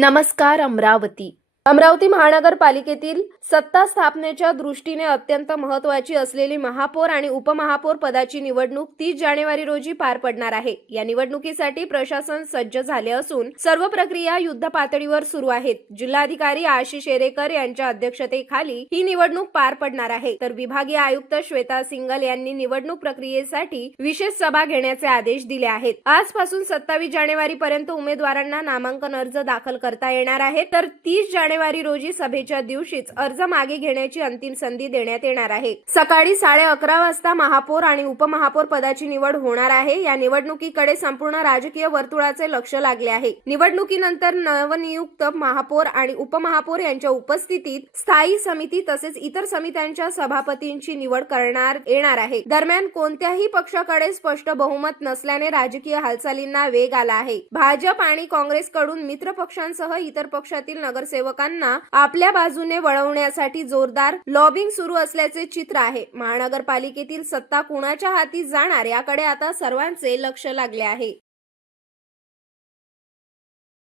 नमस्कार अमरावती. अमरावती महानगरपालिकेतील सत्ता स्थापनेच्या दृष्टीने अत्यंत महत्वाची असलेली महापौर आणि उपमहापौर पदाची निवडणूक तीस जानेवारी रोजी पार पडणार आहे. या निवडणुकीसाठी प्रशासन सज्ज झाले असून सर्व प्रक्रिया युद्ध पातळीवर सुरू आहेत. जिल्हाधिकारी आशिष एरेकर यांच्या अध्यक्षतेखाली ही निवडणूक पार पडणार आहे. तर विभागीय आयुक्त श्वेता सिंगल यांनी निवडणूक प्रक्रियेसाठी विशेष सभा घेण्याचे आदेश दिले आहेत. आजपासून सत्तावीस जानेवारी पर्यंत उमेदवारांना नामांकन अर्ज दाखल करता येणार आहे तर तीस जानेवारी रोजी सभेच्या दिवशीच अर्ज मागे घेण्याची अंतिम संधी देण्यात येणार आहे. सकाळी साडे अकरा वाजता महापौर आणि उपमहापौर पदाची निवड होणार आहे. या निवडणुकीकडे संपूर्ण राजकीय वर्तुळाचे लक्ष लागले आहे. निवडणुकीनंतर नवनियुक्त महापौर आणि उपमहापौर यांच्या उपस्थितीत स्थायी समिती तसेच इतर समित्यांच्या सभापतींची निवड करणार येणार आहे. दरम्यान कोणत्याही पक्षाकडे स्पष्ट बहुमत नसल्याने राजकीय हालचालींना वेग आला आहे. भाजप आणि काँग्रेसकडून मित्र पक्षांसह इतर पक्षातील नगरसेवक नगरसेवकांना आपल्या बाजूने वळवण्यासाठी जोरदार लॉबिंग सुरू असल्याचे चित्र आहे. महानगरपालिकेतील सत्ता कुणाच्या हाती जाणार याकडे आता सर्वांचे लक्ष लागले आहे.